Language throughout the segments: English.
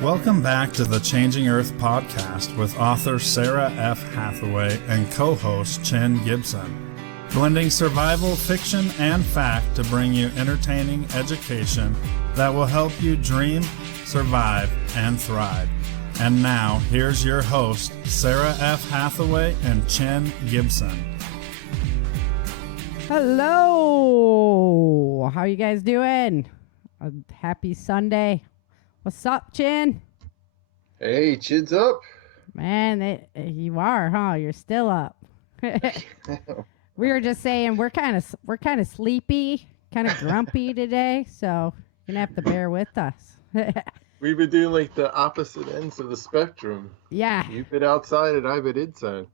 Welcome back to the Changing Earth podcast with author Sarah F. Hathaway and co-host Chen Gibson. Blending survival, fiction, and fact to bring you entertaining education that will help you dream, survive, and thrive. And now, here's your host, Sarah F. Hathaway and Chen Gibson. Hello! How you guys doing? A happy Sunday. What's up, Chin? Hey, Chin's up. Man, you are, huh? You're still up. We were just saying we're kind of sleepy, kind of grumpy today, so you're gonna have to bear with us. We've been doing like the opposite ends of the spectrum. Yeah. You've been outside and I've been inside.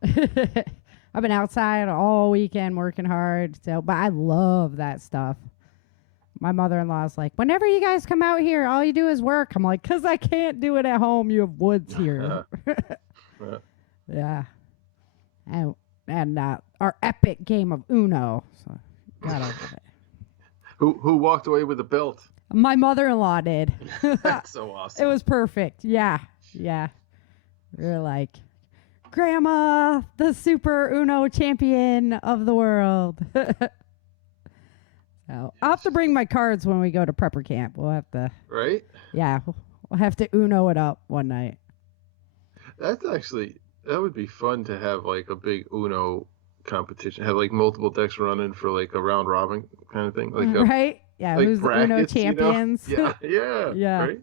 I've been outside all weekend working hard, but I love that stuff. My mother-in-law's like, whenever you guys come out here, all you do is work. I'm like, because I can't do it at home. You have woods here. Yeah. And our epic game of Uno. So, gotta love it. Who walked away with the belt? My mother-in-law did. That's so awesome. It was perfect. Yeah. Yeah. We were like, Grandma, the super Uno champion of the world. So I'll have to bring my cards when we go to prepper camp. We'll have to. Right? Yeah. We'll have to Uno it up one night. That would be fun to have like a big Uno competition. Have like multiple decks running for like a round robin kind of thing. Like right? Yeah. Like who's brackets, the Uno champions? You know? Yeah. Yeah. Right?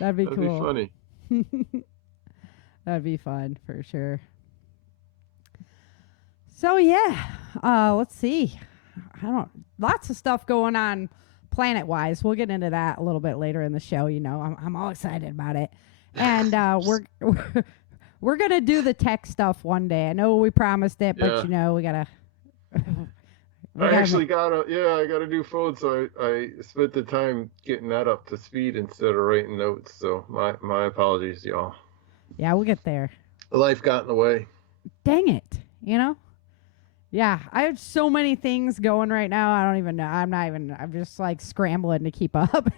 That'd be cool. That'd be funny. That'd be fun for sure. So yeah, let's see. Lots of stuff going on planet-wise. We'll get into that a little bit later in the show. You know, I'm all excited about it, and we're gonna do the tech stuff one day. I know we promised it, but you know we gotta. I gotta do phone, so I spent the time getting that up to speed instead of writing notes. So my apologies, y'all. Yeah, we'll get there. Life got in the way. Dang it, you know. Yeah, I have so many things going right now. I don't even know. I'm just like scrambling to keep up.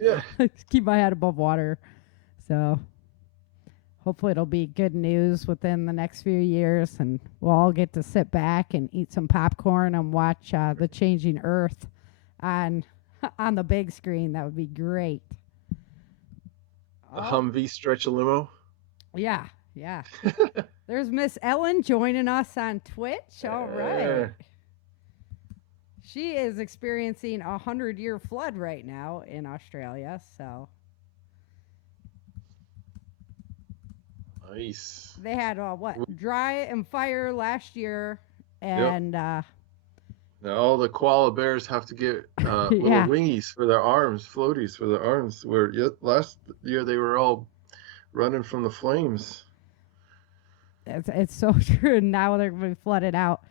Yeah. Keep my head above water. So hopefully it'll be good news within the next few years, and we'll all get to sit back and eat some popcorn and watch the Changing Earth on the big screen. That would be great. A Humvee stretch a limo. Yeah. Yeah. There's Miss Ellen joining us on Twitch. All right. She is experiencing a 100-year flood right now in Australia. So nice. They had dry and fire last year, and now all the koala bears have to get little wingies for their arms, floaties for their arms. Where last year they were all running from the flames. It's so true. Now they're going to be flooded out.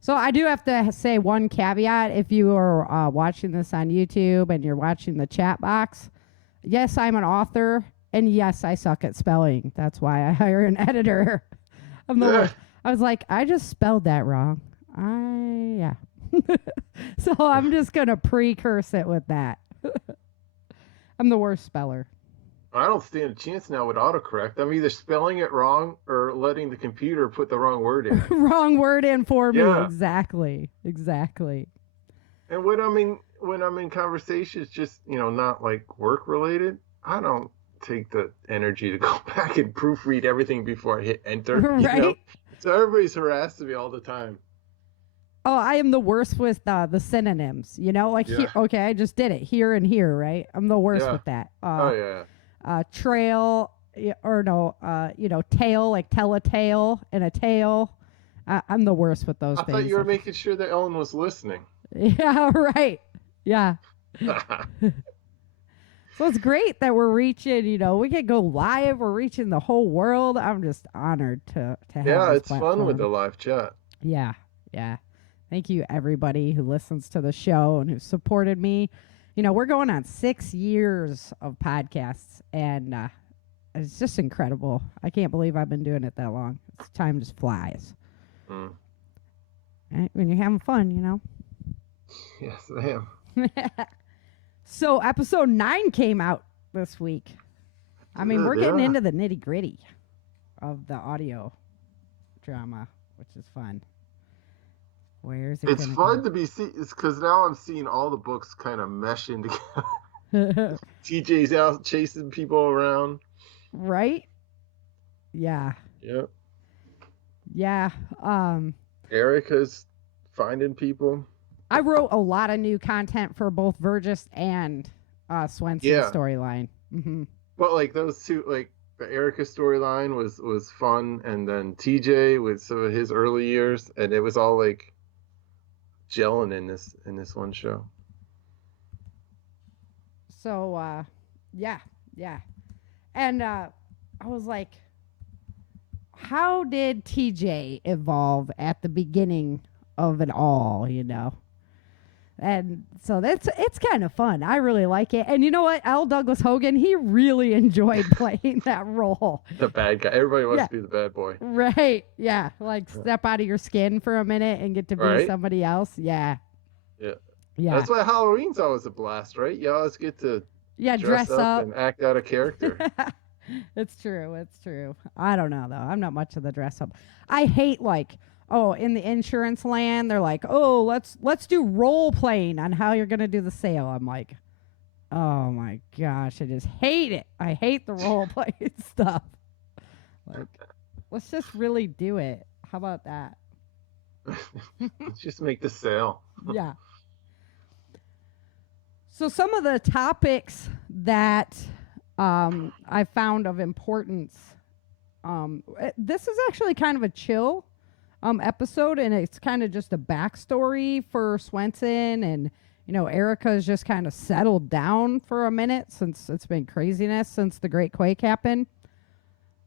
So I do have to say one caveat. If you are watching this on YouTube and you're watching the chat box, yes, I'm an author, and yes, I suck at spelling. That's why I hire an editor. I'm the worst. I was like, I just spelled that wrong. So I'm just going to pre-curse it with that. I'm the worst speller. I don't stand a chance now with autocorrect. I'm either spelling it wrong or letting the computer put the wrong word in. Wrong word in for me. Exactly. And when I'm in conversations, just not like work related, I don't take the energy to go back and proofread everything before I hit enter. Right. So everybody's harassing me all the time. Oh, I am the worst with the synonyms. Here, okay, I just did it here and here, right? I'm the worst with that. Trail tail, like tell a tale and a tail. I'm the worst with those things. I thought you were making sure that Ellen was listening. Yeah, right. Yeah. So it's great that we're reaching, we can go live. We're reaching the whole world. I'm just honored to have this platform. Fun with the live chat. Yeah. Thank you, everybody who listens to the show and who supported me. We're going on 6 years of podcasts, and it's just incredible. I can't believe I've been doing it that long. Time just flies. Right? When you're having fun, Yes, I am. So episode 9 came out this week. I mean, we're getting into the nitty gritty of the audio drama, which is fun. Where's it? It's fun to be seen. It's because now I'm seeing all the books kind of meshing together. TJ's out chasing people around. Right? Yeah. Yep. Yeah. Erica's finding people. I wrote a lot of new content for both Burgess and Swenson's storyline. Mm-hmm. But like those two, like the Erica storyline was fun, and then TJ with some of his early years, and it was all like gelling in this one show. So yeah. And I was like, how did TJ evolve at the beginning of it all, you know? And so it's kind of fun. I really like it. And you know what? L. Douglas Hogan, he really enjoyed playing that role. The bad guy. Everybody wants to be the bad boy. Right. Yeah. Like step out of your skin for a minute and get to be somebody else. Yeah. Yeah. That's why Halloween's always a blast, right? You always get to dress up and act out a character. It's true. I don't know, though. I'm not much of the dress up. I hate in the insurance land, they're like, oh, let's do role playing on how you're going to do the sale. I'm like, oh my gosh, I just hate it. I hate the role playing stuff. Like, let's just really do it. How about that? Let's just make the sale. Yeah. So some of the topics that I found of importance, this is actually kind of a chill episode, and it's kind of just a backstory for Swenson, and Erica's just kind of settled down for a minute since it's been craziness since the Great Quake happened.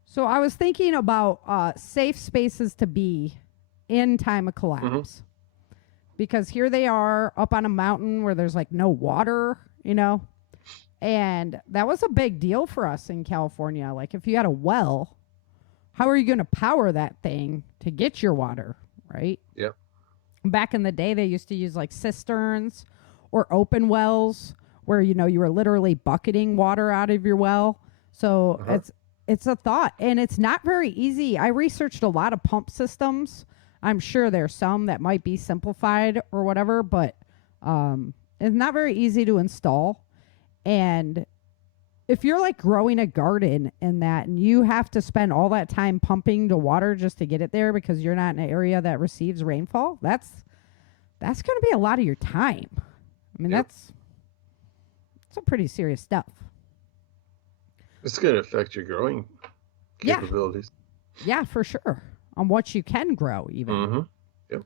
So I was thinking about safe spaces to be in time of collapse, because here they are up on a mountain where there's no water, and that was a big deal for us in California. Like, if you had a well, how are you going to power that thing to get your water, right? Yep. Back in the day, they used to use cisterns or open wells where, you were literally bucketing water out of your well. So it's a thought, and it's not very easy. I researched a lot of pump systems. I'm sure there's some that might be simplified or whatever, but it's not very easy to install. And if you're growing a garden in that, and you have to spend all that time pumping the water just to get it there because you're not in an area that receives rainfall, that's going to be a lot of your time. I mean, that's some pretty serious stuff. It's going to affect your growing capabilities. Yeah, for sure. On what you can grow, even. Mm-hmm. Yep.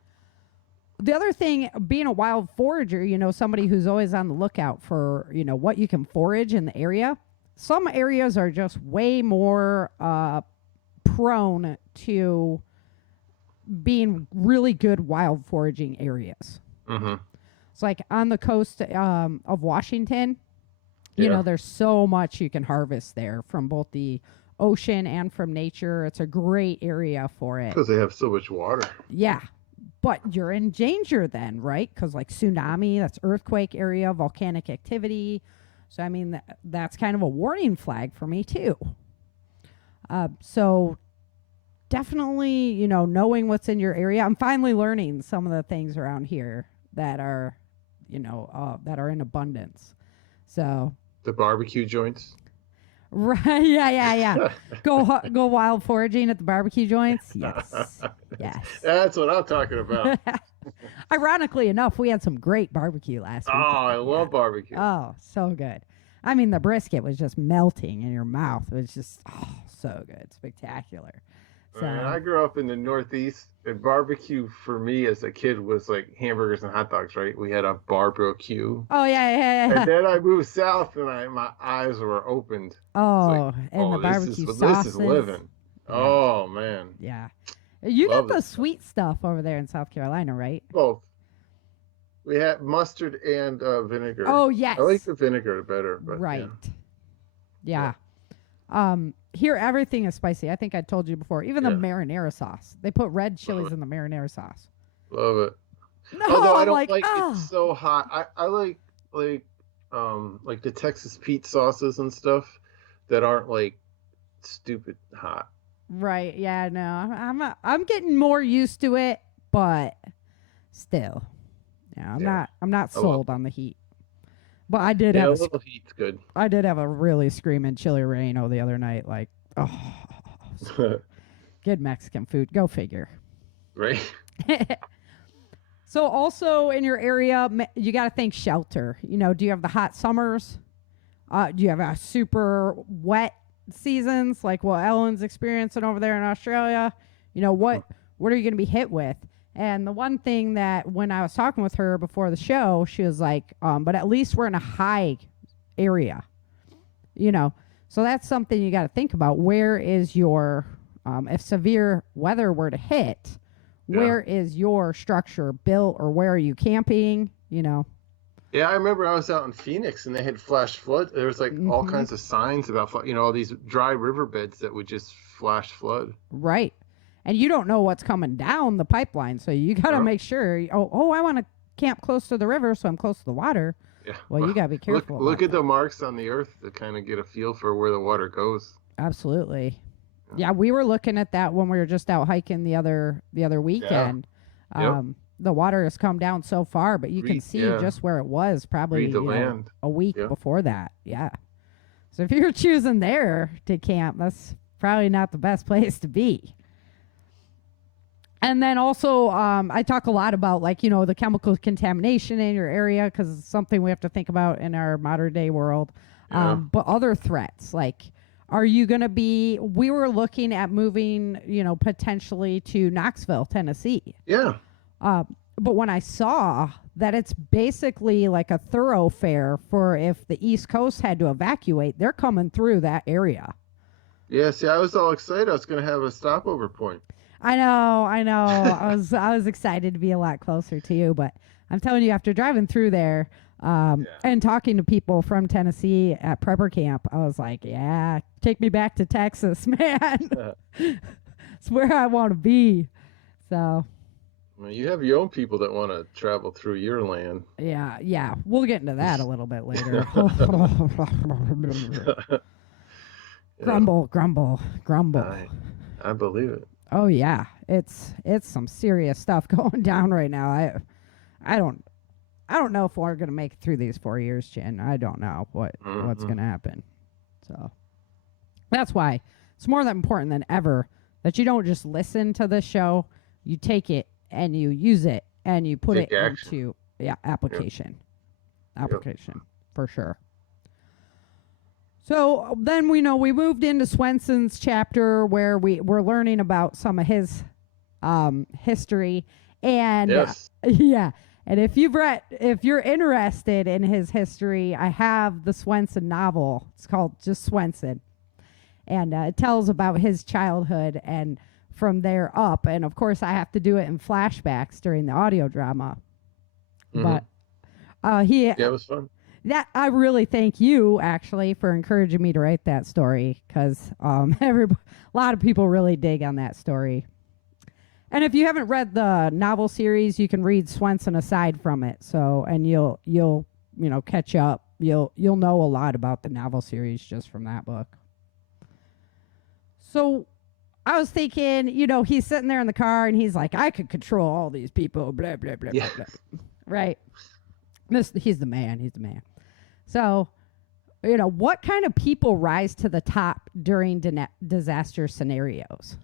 The other thing, being a wild forager, somebody who's always on the lookout for, what you can forage in the area. Some areas are just way more prone to being really good wild foraging areas. Mm-hmm. It's like on the coast of Washington, there's so much you can harvest there from both the ocean and from nature. It's a great area for it. Because they have so much water. Yeah. But you're in danger then, right? Because tsunami, that's earthquake area, volcanic activity. So, I mean, that's kind of a warning flag for me, too. So, definitely, knowing what's in your area. I'm finally learning some of the things around here that are, that are in abundance. So. The barbecue joints. Right. Yeah. Go wild foraging at the barbecue joints. Yes. That's what I'm talking about. Ironically enough, we had some great barbecue last week. Oh, I love barbecue. Oh, so good. I mean, the brisket was just melting in your mouth. It was just so good, spectacular. So I grew up in the Northeast, and barbecue for me as a kid was like hamburgers and hot dogs, right? We had a barbecue. Oh, yeah. And then I moved south, and my eyes were opened. Oh, and the barbecue sauces. This is living. Yeah. Oh, man. Yeah. You got the sweet stuff over there in South Carolina, right? Both. We had mustard and vinegar. Oh, yes. I like the vinegar better. But right. Yeah. Here, everything is spicy. I think I told you before. Even the marinara sauce. They put red chilies in the marinara sauce. Love it. No, although I don't like it so hot. I like like the Texas Pete sauces and stuff that aren't like stupid hot. Right. Yeah, no. I'm getting more used to it, but still. Yeah, I'm not sold on the heat. But I did have a little heat's good. I did have a really screaming chili relleno the other night, like, good Mexican food. Go figure. Right. So also in your area, you got to think shelter. You know, do you have the hot summers? Do you have a super wet seasons like what Ellen's experiencing over there in Australia? You know, what are you going to be hit with? And the one thing that when I was talking with her before the show, she was like, but at least we're in a high area, you know. So that's something you got to think about. Where is your, if severe weather were to hit, where is your structure built, or where are you camping, you know? Yeah, I remember I was out in Phoenix and they had flash flood. There was like all kinds of signs about, you know, all these dry riverbeds that would just flash flood. Right. And you don't know what's coming down the pipeline, so you got to make sure. I want to camp close to the river, so I'm close to the water. Yeah. Well, you got to be careful. Look at the marks on the earth to kind of get a feel for where the water goes. Absolutely. Yeah, we were looking at that when we were just out hiking the other weekend. Yeah. The water has come down so far, but you can see just where it was probably a week before that. Yeah. So if you're choosing there to camp, that's probably not the best place to be. And then also, I talk a lot about, like, you know, the chemical contamination in your area, because it's something we have to think about in our modern day world. But other threats, like, are you going to be, we were looking at moving, you know, potentially to Knoxville, Tennessee. Yeah. But when I saw that it's basically like a thoroughfare for if the East Coast had to evacuate, they're coming through that area. Yeah, see, I was all excited. I was going to have a stopover point. I know. I was excited to be a lot closer to you, but I'm telling you, after driving through there and talking to people from Tennessee at prepper camp, I was like, yeah, take me back to Texas, man. It's where I want to be. So. Well, you have your own people that want to travel through your land. Yeah. We'll get into that a little bit later. Grumble. I believe it. Oh yeah, it's some serious stuff going down right now. I don't know if we're gonna make it through these 4 years, Chin. I don't know what's gonna happen. So that's why it's more than important than ever that you don't just listen to this show. You take it and you use it and you put it into application. Application for sure. So then we moved into Swenson's chapter where we're learning about some of his history, and and if you're interested in his history, I have the Swenson novel. It's called just Swenson, and it tells about his childhood and from there up. And of course, I have to do it in flashbacks during the audio drama. But it was fun. That I really thank you actually for encouraging me to write that story, because a lot of people really dig on that story. And if you haven't read the novel series, you can read Swenson aside from it. So, and you'll catch up. You'll know a lot about the novel series just from that book. So I was thinking, he's sitting there in the car and he's like, I could control all these people, blah, blah, blah, blah, blah. Right? He's the man. So, what kind of people rise to the top during disaster scenarios?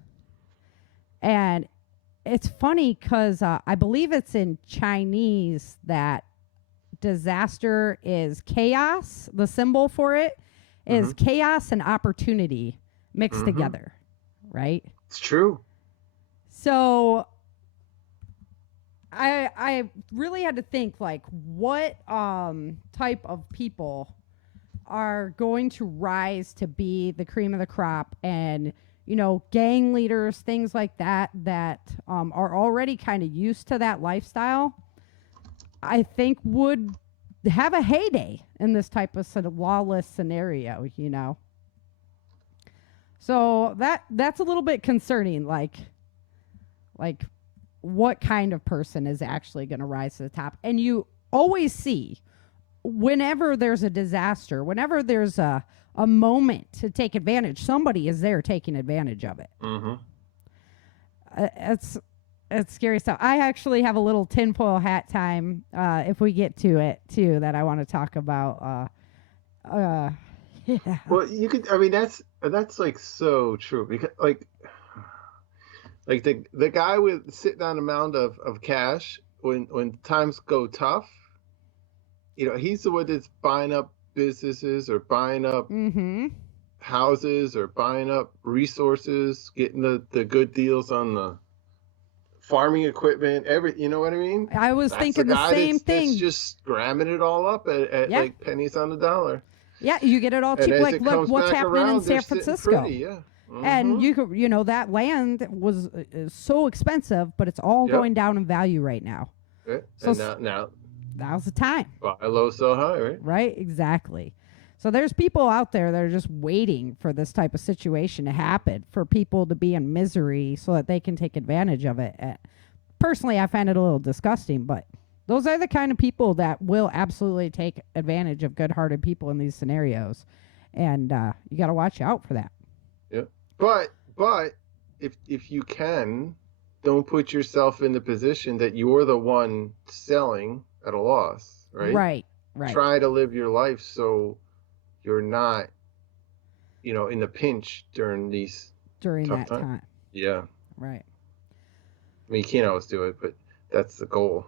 And it's funny because I believe it's in Chinese that disaster is chaos. The symbol for it is chaos and opportunity mixed together, right? It's true. So I really had to think, like, what type of people are going to rise to be the cream of the crop, and gang leaders, things like that are already kind of used to that lifestyle, I think would have a heyday in this type of sort of lawless scenario, So that's a little bit concerning, like what kind of person is actually going to rise to the top. And you always see whenever there's a disaster, whenever there's a moment to take advantage, somebody is there taking advantage of it. Mm-hmm. It's scary stuff. I actually have a little tinfoil hat time, if we get to it too, that I want to talk about. Yeah. Well, you could. I mean, that's like so true, because like the guy with sitting on a mound of cash when times go tough, he's the one that's buying up businesses or buying up houses or buying up resources, getting the good deals on the farming equipment, you know what I mean? I was thinking the same thing. That's just grabbing it all up at like pennies on the dollar. Yeah, you get it all cheap. Like, look what's happening in San Francisco. Pretty, yeah. Mm-hmm. And that land was so expensive, but it's all going down in value right now. Right. So and now now's the time. Buy low, sell high, right? Right, exactly. So there's people out there that are just waiting for this type of situation to happen, for people to be in misery so that they can take advantage of it. Personally, I find it a little disgusting, but those are the kind of people that will absolutely take advantage of good-hearted people in these scenarios. And you got to watch out for that. Yeah. But if you can, don't put yourself in the position that you're the one selling at a loss, right? Right. Try to live your life so you're not, in the pinch during that time. Yeah. Right. I mean, you can't always do it, but that's the goal.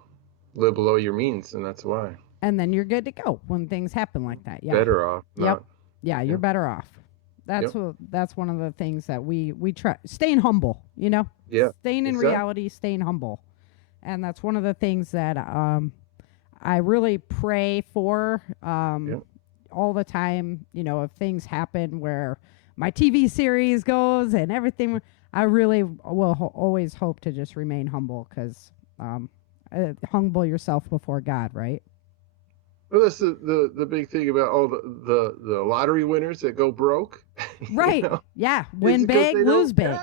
Live below your means, and that's why. And then you're good to go when things happen like that. Yeah. Better off. Yep. Yeah, you're better off. That's one of the things that we try. Staying humble, Yeah. Staying in reality, staying humble. And that's one of the things that I really pray for all the time. If things happen where my TV series goes and everything, I really will always hope to just remain humble, because humble yourself before God, right? Well, that's the big thing about all the lottery winners that go broke. Right. Yeah. Win big, lose big.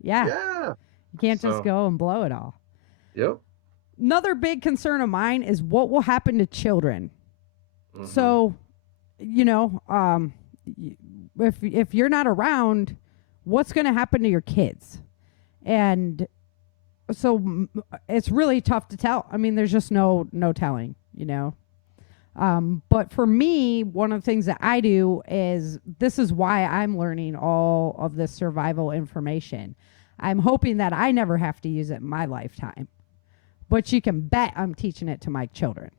Yeah. You can't just go and blow it all. Yep. Another big concern of mine is what will happen to children. Mm-hmm. So, if you're not around, what's going to happen to your kids? And so it's really tough to tell. I mean, there's just no telling, But for me, one of the things that I do is, this is why I'm learning all of this survival information. I'm hoping that I never have to use it in my lifetime. But you can bet I'm teaching it to my children.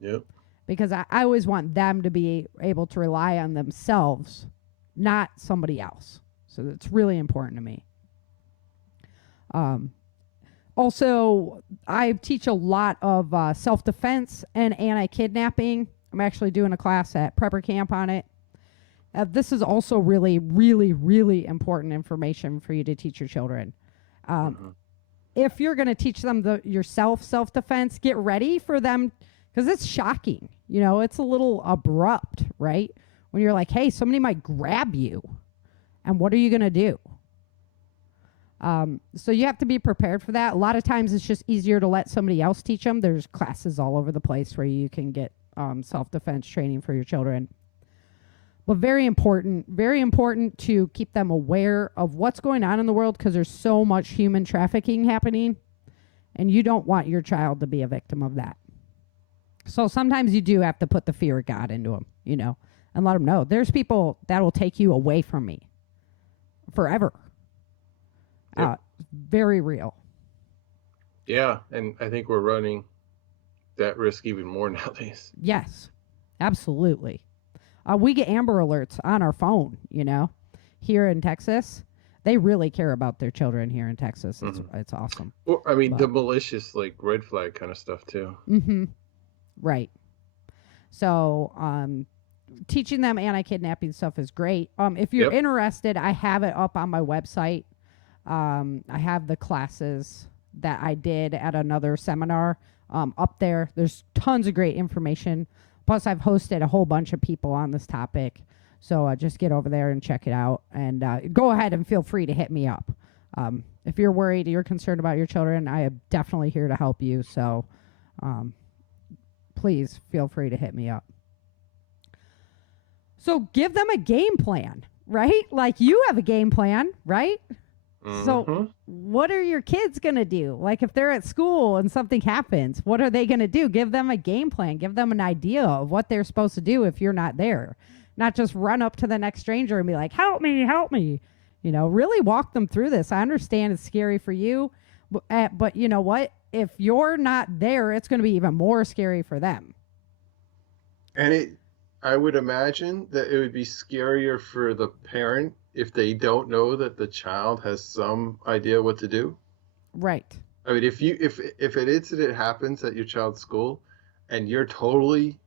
Yep. Because I always want them to be able to rely on themselves, not somebody else. So it's really important to me. Also, I teach a lot of self-defense and anti-kidnapping. I'm actually doing a class at Prepper Camp on it. This is also really, really, really important information for you to teach your children. If you're going to teach them self-defense, get ready for them, because it's shocking. It's a little abrupt, right? When you're like, hey, somebody might grab you, and what are you going to do? So you have to be prepared for that. A lot of times it's just easier to let somebody else teach them. There's classes all over the place where you can get self-defense training for your children. But very important to keep them aware of what's going on in the world, because there's so much human trafficking happening, and you don't want your child to be a victim of that. So sometimes you do have to put the fear of God into them, and let them know there's people that will take you away from me forever. Yep. Very real. Yeah, and I think we're running that risk even more nowadays. Yes, absolutely. We get Amber Alerts on our phone, here in Texas. They really care about their children here in Texas. It's awesome. Well, I mean, the malicious, like, red flag kind of stuff, too. Mm-hmm. Right. So, teaching them anti-kidnapping stuff is great. If you're interested, I have it up on my website. I have the classes that I did at another seminar up there. There's tons of great information. Plus, I've hosted a whole bunch of people on this topic. So just get over there and check it out. And go ahead and feel free to hit me up. If you're worried, you're concerned about your children, I am definitely here to help you. So please feel free to hit me up. So give them a game plan, right? Like you have a game plan, right? Mm-hmm. So what are your kids going to do? Like if they're at school and something happens, what are they going to do? Give them a game plan. Give them an idea of what they're supposed to do if you're not there. Not just run up to the next stranger and be like, help me, help me. You know, really walk them through this. I understand it's scary for you, but you know what? If you're not there, it's going to be even more scary for them. And I would imagine that it would be scarier for the parent if they don't know that the child has some idea what to do. Right. I mean, if an incident happens at your child's school and you're totally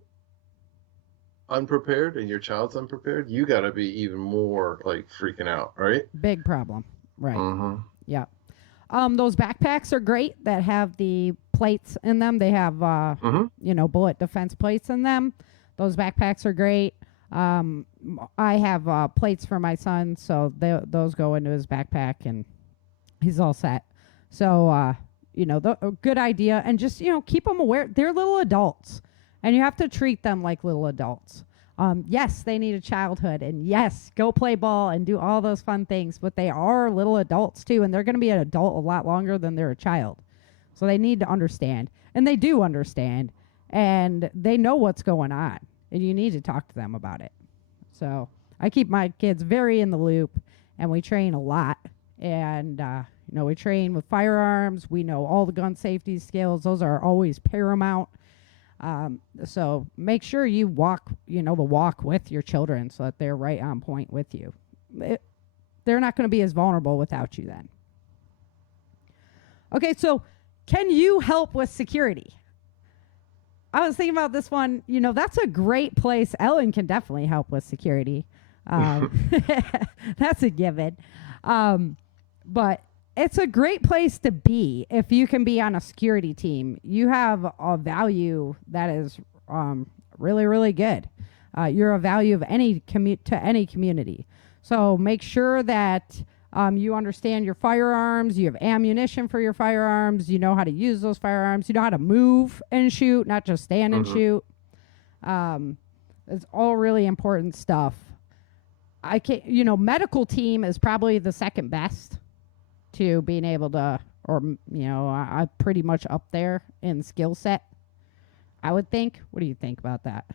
unprepared and your child's unprepared, you got to be even more like freaking out, right? Big problem. Right. Mm-hmm. Yeah. Those backpacks are great that have the plates in them. They have, bullet defense plates in them. Those backpacks are great. I have plates for my son, so those go into his backpack, and he's all set. So, good idea. And just, keep them aware. They're little adults, and you have to treat them like little adults. Yes, they need a childhood, and yes, go play ball and do all those fun things, but they are little adults, too, and they're going to be an adult a lot longer than they're a child. So they need to understand, and they do understand, and they know what's going on. And you need to talk to them about it. So I keep my kids very in the loop, and we train a lot. And, we train with firearms. We know all the gun safety skills. Those are always paramount. So make sure you walk, the walk with your children so that they're right on point with you. They're not going to be as vulnerable without you then. Okay, so can you help with security? I was thinking about this one. That's a great place. Ellen can definitely help with security. That's a given. But it's a great place to be if you can be on a security team. You have a value that is really, really good. You're a value of any community. So make sure that you understand your firearms, you have ammunition for your firearms, you know how to use those firearms, you know how to move and shoot, not just stand and shoot. It's all really important stuff. Medical team is probably the second best to being able to, I'm pretty much up there in skill set, I would think. What do you think about that?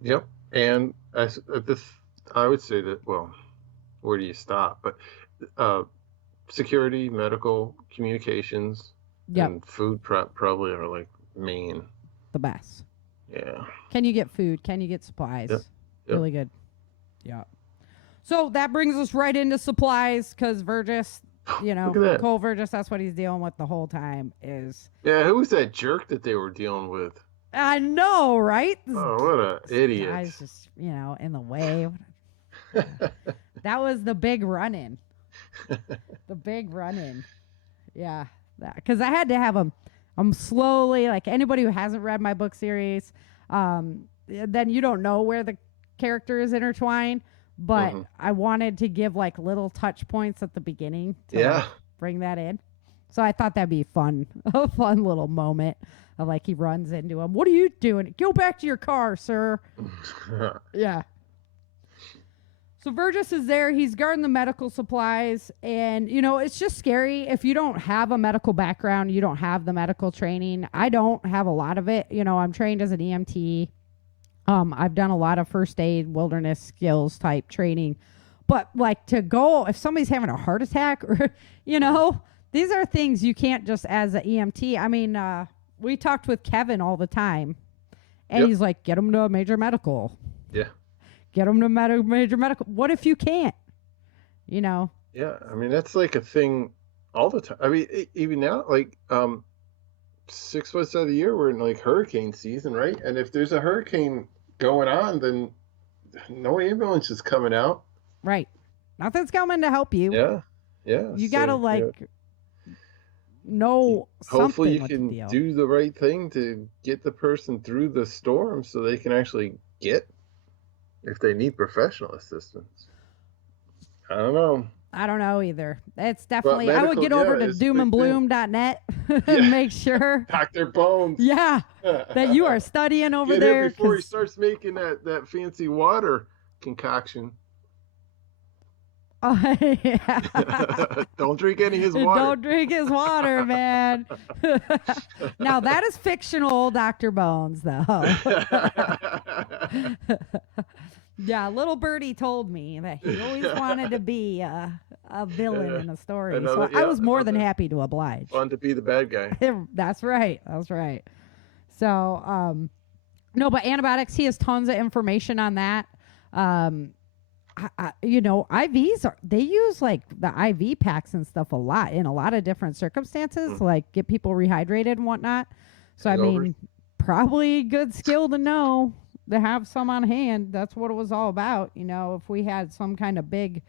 Yep. And I would say that, well, where do you stop? But security, medical, communications, and food prep probably are like main. The best. Yeah. Can you get food? Can you get supplies? Yep. Really good. Yeah. So that brings us right into supplies because Vergis, Cole Vergis, that's what he's dealing with the whole time is. Yeah, who was that jerk that they were dealing with? I know, right? Oh, what an idiot. Guy's just, in the way. That was the big run-in. The big run-in. Yeah. Because I had to have him. I'm slowly, like anybody who hasn't read my book series, then you don't know where the characters intertwine. But I wanted to give like little touch points at the beginning to bring that in. So I thought that'd be fun. A fun little moment of like he runs into him. What are you doing? Go back to your car, sir. Yeah. So Vergis is there. He's guarding the medical supplies. And, it's just scary. If you don't have a medical background, you don't have the medical training. I don't have a lot of it. I'm trained as an EMT. I've done a lot of first aid, wilderness skills type training. But, like, to go, if somebody's having a heart attack or, these are things you can't just as an EMT. I mean, we talked with Kevin all the time. And he's like, get him to a major medical. Yeah. Get them to major medical. What if you can't? Yeah, I mean, that's like a thing all the time. I mean, even now, like 6 months out of the year, we're in like hurricane season, right? And if there's a hurricane going on, then no ambulance is coming out. Right. Nothing's coming to help you. Yeah. You got to know hopefully something. You can do the right thing to get the person through the storm so they can actually get if they need professional assistance. I don't know either. It's definitely, I would get over to doomandbloom.net and make sure. Pack their bones. Yeah. That you are studying over there. Before he starts making that fancy water concoction. Yeah. Don't drink any of his water. Don't drink his water, man. Now that is fictional, Dr. Bones, though. Yeah, little birdie told me that he always wanted to be a villain in a story. So I was more than happy to oblige. Fun to be the bad guy. That's right. That's right. So, no, but antibiotics, he has tons of information on that. IVs they use like the IV packs and stuff a lot in a lot of different circumstances, like get people rehydrated and whatnot. So, I mean, probably good skill to know to have some on hand. That's what it was all about. If we had some kind of big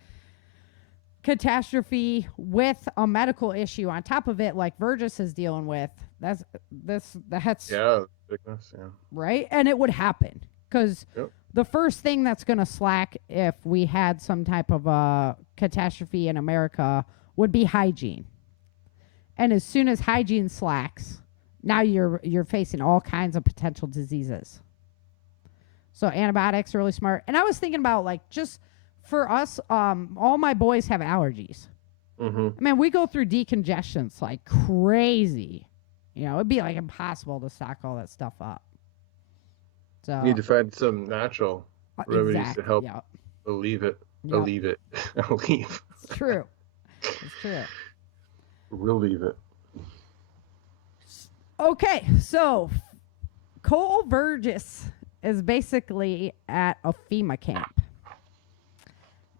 catastrophe with a medical issue on top of it, like Virgis is dealing with, that's sickness, right. And it would happen because the first thing that's going to slack if we had some type of a catastrophe in America would be hygiene. And as soon as hygiene slacks, now you're facing all kinds of potential diseases. So antibiotics are really smart. And I was thinking about, like, just for us, all my boys have allergies. I mean, we go through decongestions like crazy. It'd be like impossible to stock all that stuff up. So you need to find some natural remedies to help alleviate it. Alleviate. It's true. It's true. Relieve it. Okay, so Cole Virgis is basically at a FEMA camp.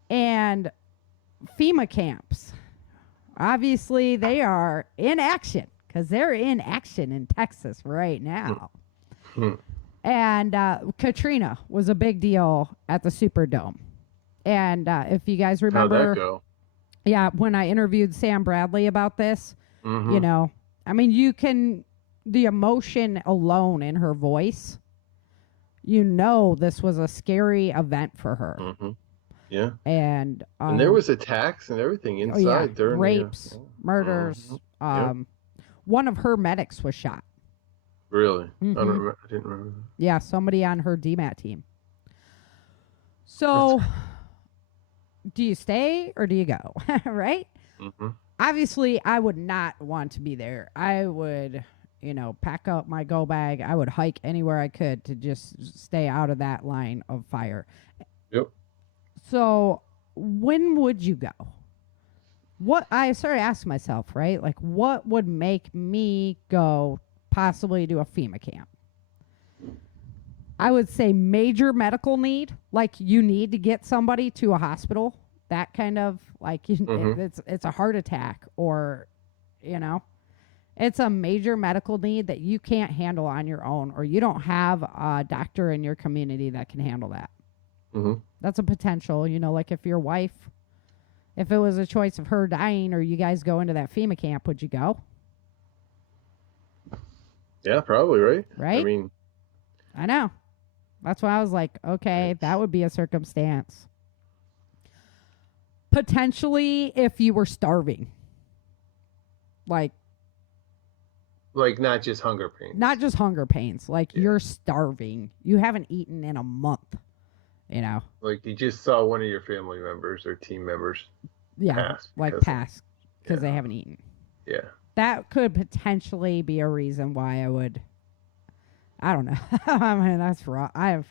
And FEMA camps, obviously, they are in action because they're in action in Texas right now. And Katrina was a big deal at the Superdome. And if you guys remember, how'd that go? Yeah, when I interviewed Sam Bradley about this, I mean, the emotion alone in her voice, this was a scary event for her. Yeah. And there was attacks and everything inside during rapes, murders. One of her medics was shot. Really? I didn't remember. Yeah, somebody on her DMAT team. So, do you stay or do you go? Right? Obviously, I would not want to be there. I would, pack up my go bag. I would hike anywhere I could to just stay out of that line of fire. Yep. So, when would you go? What I started asking myself, right? Like, what would make me go possibly to a FEMA camp? I would say major medical need, like you need to get somebody to a hospital. That kind of like it's a heart attack, or it's a major medical need that you can't handle on your own, or you don't have a doctor in your community that can handle that. That's a potential, like if your wife, if it was a choice of her dying or you guys go into that FEMA camp, would you go? Yeah, probably, right? Right? I mean, I know. That's why I was like, okay, that would be a circumstance. Potentially if you were starving. Like not just hunger pains. Not just hunger pains. Like you're starving. You haven't eaten in a month. Like you just saw one of your family members or team members pass because they haven't eaten. Yeah. That could potentially be a reason why I would. I don't know. I mean, that's raw. I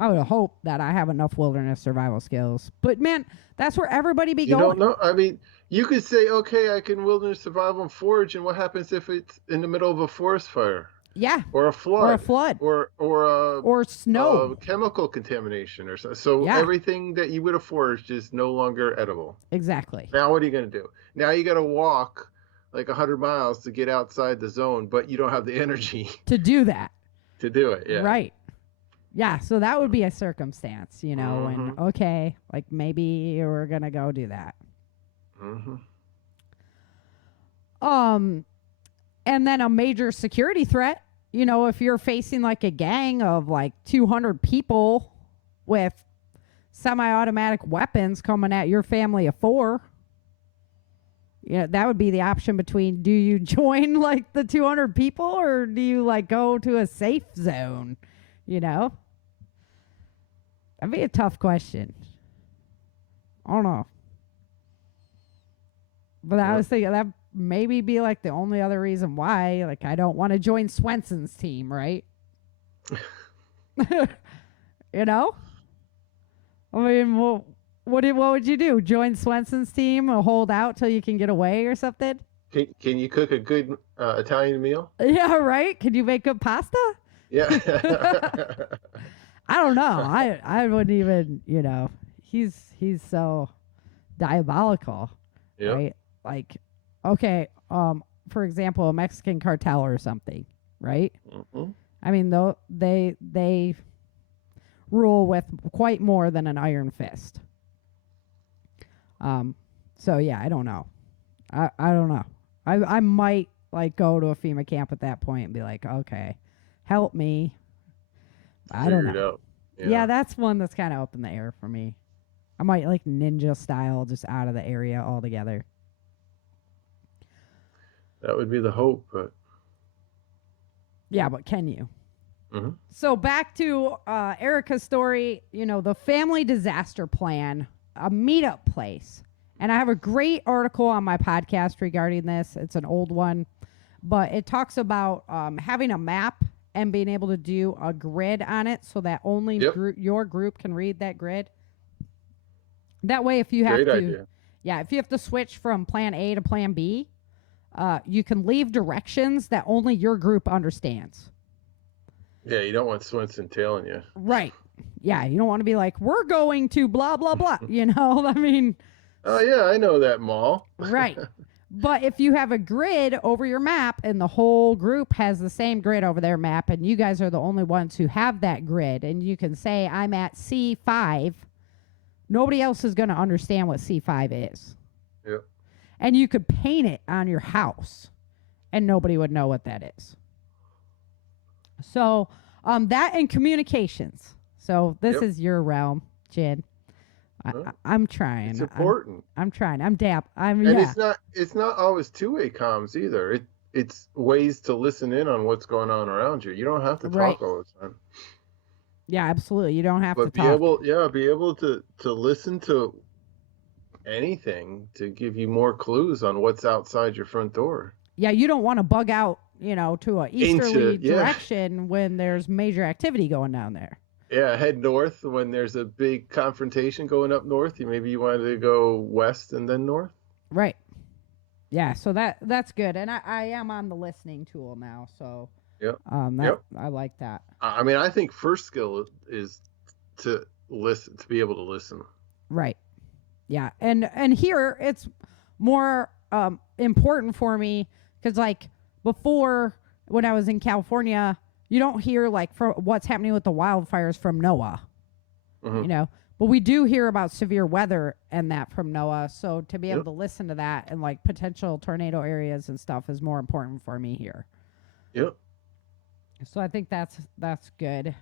would hope that I have enough wilderness survival skills. But man, that's where everybody be going. You don't know. I mean, you could say, okay, I can wilderness survival and forage, and what happens if it's in the middle of a forest fire? Yeah. Or a flood. Or snow. Chemical contamination or so. So everything that you would have foraged is no longer edible. Exactly. Now what are you going to do? Now you got to walk like 100 miles to get outside the zone, but you don't have the energy to do that. To do it, yeah. Right. Yeah, so that would be a circumstance, and okay, like maybe we're going to go do that. And then a major security threat, if you're facing like a gang of like 200 people with semi-automatic weapons coming at your family of 4, that would be the option between, do you join like the 200 people or do you like go to a safe zone? That'd be a tough question. I don't know. But I was thinking that maybe be like the only other reason why. Like, I don't want to join Swenson's team, right? You know? I mean, well, what would you do? Join Swenson's team or hold out till you can get away or something? Can you cook a good Italian meal? Yeah, right? Can you make good pasta? Yeah. I don't know. I wouldn't even, you know, he's so diabolical. Yep. Right? Like, okay, for example, a Mexican cartel or something, right? Mm-hmm. I mean, though they rule with quite more than an iron fist. So yeah, I don't know. I don't know. I might like go to a FEMA camp at that point and be like, okay, help me. I don't know. Figure it out. Yeah, that's one that's kind of up in the air for me. I might like ninja style, just out of the area altogether. That would be the hope, but Yeah, but can you? mm-hmm. So back to Erica's story, you know, the family disaster plan, a meetup place. And I have a great article on my podcast regarding this. It's an old one, but it talks about having a map and being able to do a grid on it so that only your group can read that grid. That way, if you have if you have to switch from plan A to plan B, you can leave directions that only your group understands. Yeah, you don't want Swenson tailing you. Right. Yeah, you don't want to be like, we're going to blah, blah, blah. You know, I mean. Oh, yeah, I know that mall. Right. But if you have a grid over your map and the whole group has the same grid over their map and you guys are the only ones who have that grid and you can say, I'm at C5, nobody else is going to understand what C5 is. Yep. And you could paint it on your house and nobody would know what that is. So that and communications. So this is your realm, Jen. I'm trying. It's important. I'm trying. And it's not always two-way comms either. It's ways to listen in on what's going on around you. You don't have to talk all the time. Yeah, absolutely. You don't have to talk. Be able to listen to anything to give you more clues on what's outside your front door. Yeah, you don't want to bug out, you know, to a easterly direction when there's major activity going down there. Yeah, head north when there's a big confrontation going up north. Maybe you wanted to go west and then north. Right. Yeah, so that's good. And I am on the listening tool now, so I like that. I mean, I think first skill is to listen, to be able to listen. Right. Yeah. And here it's more important for me because like before when I was in California, you don't hear like for what's happening with the wildfires from NOAA, you know, but we do hear about severe weather and that from NOAA. So to be able to listen to that and like potential tornado areas and stuff is more important for me here. Yep. So I think that's good.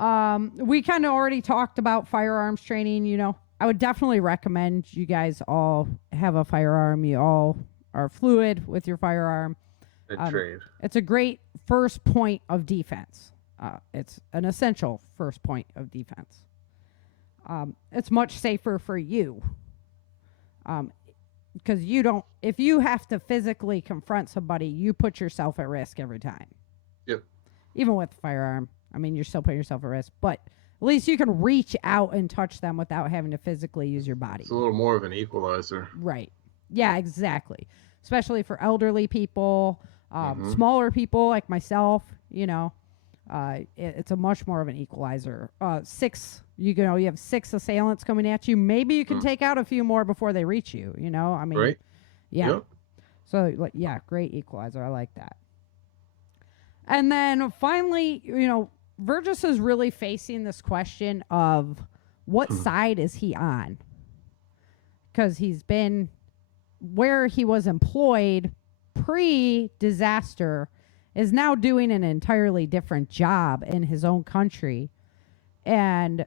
We kind of already talked about firearms training, you know. I would definitely recommend you guys all have a firearm. You all are fluid with your firearm. Trade. It's a great first point of defense. It's an essential first point of defense. It's much safer for you. Because if you have to physically confront somebody, you put yourself at risk every time. Yep. Even with a firearm. I mean, you're still putting yourself at risk, but at least you can reach out and touch them without having to physically use your body. It's a little more of an equalizer. Right. Yeah, exactly. Especially for elderly people, smaller people like myself, you know, it's a much more of an equalizer. You have 6 assailants coming at you. Maybe you can take out a few more before they reach you, you know? I mean, right. Yeah. Yep. So, yeah, great equalizer. I like that. And then finally, you know, Burgess is really facing this question of what side is he on? Because he's been where he was employed pre-disaster is now doing an entirely different job in his own country. And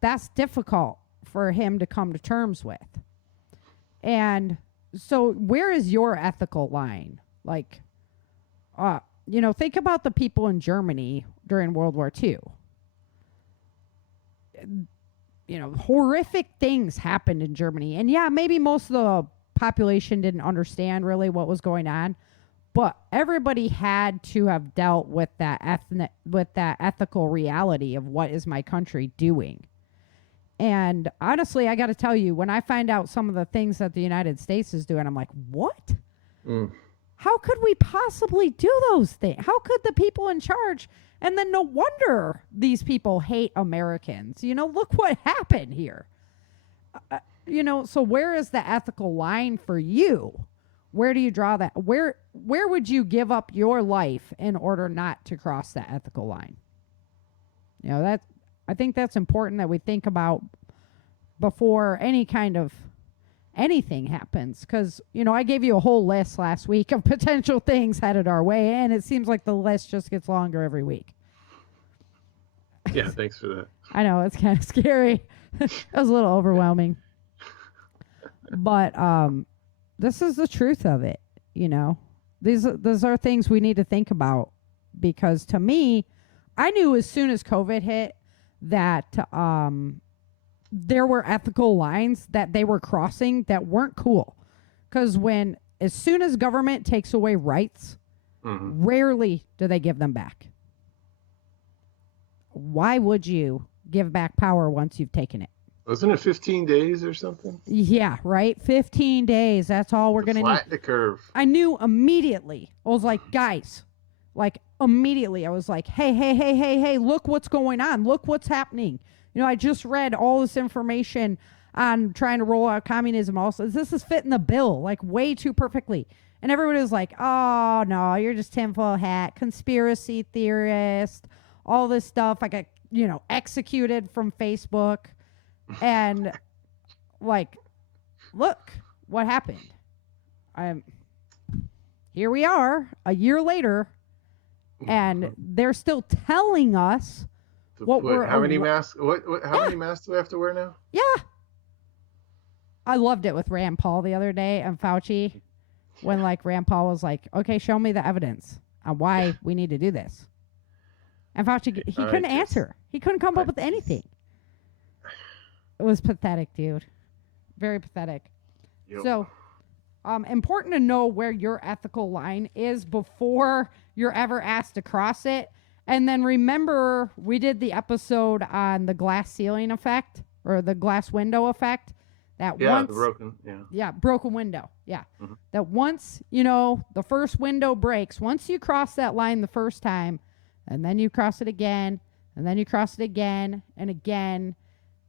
that's difficult for him to come to terms with. And so where is your ethical line? Like, you know, think about the people in Germany during World War II. horrific things happened in Germany. And yeah, maybe most of the population didn't understand really what was going on, but everybody had to have dealt with that ethical reality of what is my country doing. And honestly, I got to tell you, when I find out some of the things that the United States is doing, I'm like, what? How could we possibly do those things? How could the people in charge? And then no wonder these people hate Americans. Look what happened here. So where is the ethical line for you? Where do you draw that? Where would you give up your life in order not to cross that ethical line? I think that's important that we think about before any kind of anything happens. Because, I gave you a whole list last week of potential things headed our way, and it seems like the list just gets longer every week. Yeah, thanks for that. I know, it's kind of scary. It was a little overwhelming. But this is the truth of it, These are things we need to think about. Because to me, I knew as soon as COVID hit that there were ethical lines that they were crossing that weren't cool. Because as soon as government takes away rights, rarely do they give them back. Why would you give back power once you've taken it? Wasn't it 15 days or something? Yeah, right? 15 days. That's all we're going to need. Flatten the curve. I knew immediately. I was like, guys, immediately I was like, hey, look what's going on. Look what's happening. I just read all this information on trying to roll out communism also. This is fitting the bill, way too perfectly. And everybody was like, oh, no, you're just tinfoil hat, conspiracy theorist, all this stuff. I got, executed from Facebook. And, look what happened. Here we are, a year later, and they're still telling us how many masks many masks do we have to wear now? Yeah. I loved it with Rand Paul the other day and Fauci when Rand Paul was like, okay, show me the evidence on why we need to do this. And Fauci, he couldn't answer. He couldn't come up with anything. It was pathetic, dude. Very pathetic. Yep. So, important to know where your ethical line is before you're ever asked to cross it. And then remember, we did the episode on the glass ceiling effect or the glass window effect. Broken window. Yeah. Mm-hmm. That once, the first window breaks, once you cross that line the first time, and then you cross it again, and then you cross it again and again,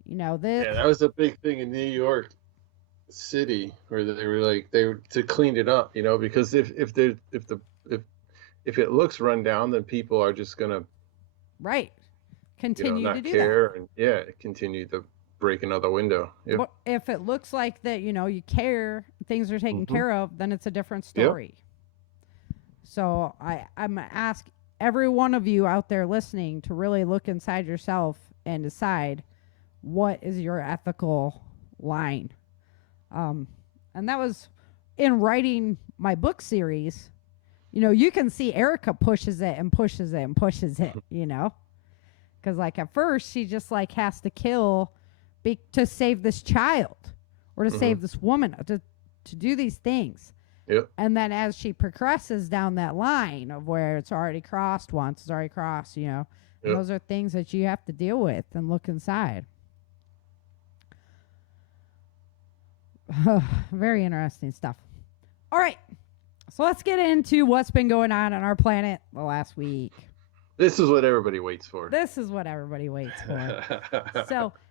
that was a big thing in New York City where they were to clean it up, because if it looks run down, then people are just gonna continue not to do care that. And continue to break anotot window. Yep. But if it looks like that, you care, things are taken care of, then it's a different story. Yep. So I'm gonna ask every one of you out there listening to really look inside yourself and decide what is your ethical line. And that was in writing my book series. You can see Erica pushes it and pushes it and pushes it, because at first she just has to kill to save this child or to save this woman, to do these things. Yep. And then as she progresses down that line of where it's already crossed once, it's already crossed, and those are things that you have to deal with and look inside. Very interesting stuff. All right. So let's get into what's been going on our planet the last week. This is what everybody waits for. So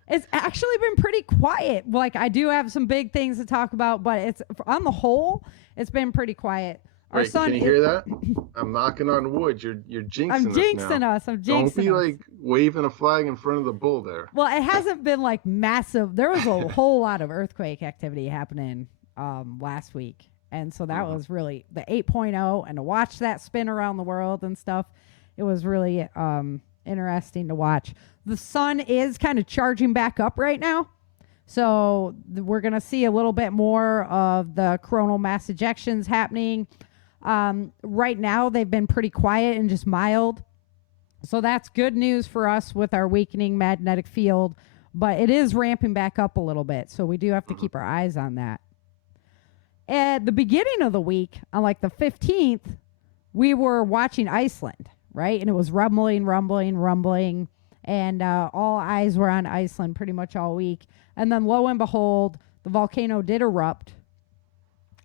it's actually been pretty quiet. I do have some big things to talk about, but it's on the whole, it's been pretty quiet. Our son, can you hear that? I'm knocking on wood. You're jinxing us. I'm jinxing us. Don't be waving a flag in front of the bull there. Well, it hasn't been massive. There was a whole lot of earthquake activity happening last week. And so that was really the 8.0, and to watch that spin around the world and stuff, it was really interesting to watch. The sun is kind of charging back up right now. So we're going to see a little bit more of the coronal mass ejections happening. Right now, they've been pretty quiet and just mild. So that's good news for us with our weakening magnetic field, but it is ramping back up a little bit. So we do have to keep our eyes on that. At the beginning of the week, on like the 15th, we were watching Iceland, right? And it was rumbling. And all eyes were on Iceland pretty much all week. And then lo and behold, the volcano did erupt.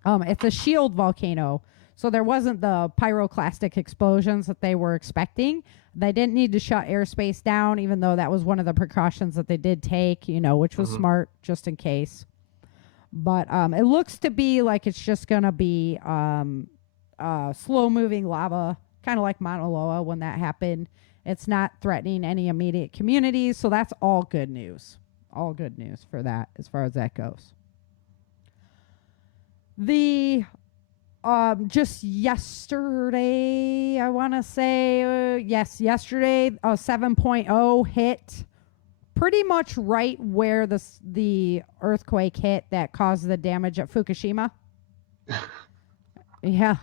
It's a shield volcano. So there wasn't the pyroclastic explosions that they were expecting. They didn't need to shut airspace down, even though that was one of the precautions that they did take, which was smart just in case. But it looks to be like it's just going to be slow-moving lava, kind of like Mauna Loa when that happened. It's not threatening any immediate communities, so that's all good news. All good news for that as far as that goes. Just yesterday, I want to say, yesterday, a 7.0 hit pretty much right where the earthquake hit that caused the damage at Fukushima. Yeah.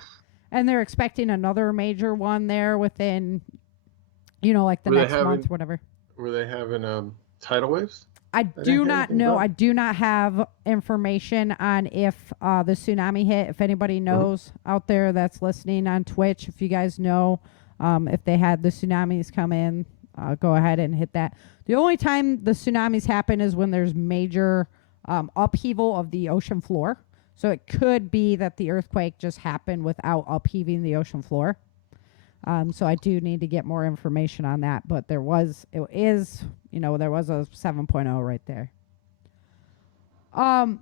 And they're expecting another major one there within, like the next month, whatever. Were they having tidal waves? I do not know. I do not have information on if the tsunami hit. If anybody knows out there that's listening on Twitch, if you guys know if they had the tsunamis come in, go ahead and hit that. The only time the tsunamis happen is when there's major upheaval of the ocean floor. So it could be that the earthquake just happened without upheaving the ocean floor. So I do need to get more information on that. But there was a 7.0 right there.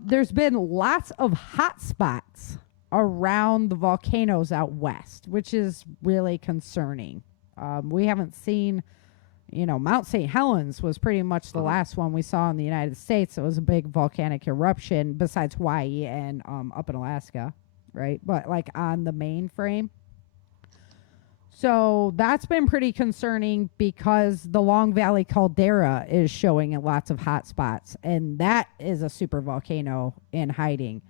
There's been lots of hot spots around the volcanoes out west, which is really concerning. We haven't seen, Mount St. Helens was pretty much the last one we saw in the United States. It was a big volcanic eruption besides Hawaii and up in Alaska, right? But like on the main frame. So that's been pretty concerning because the Long Valley caldera is showing lots of hot spots, and that is a super volcano in hiding.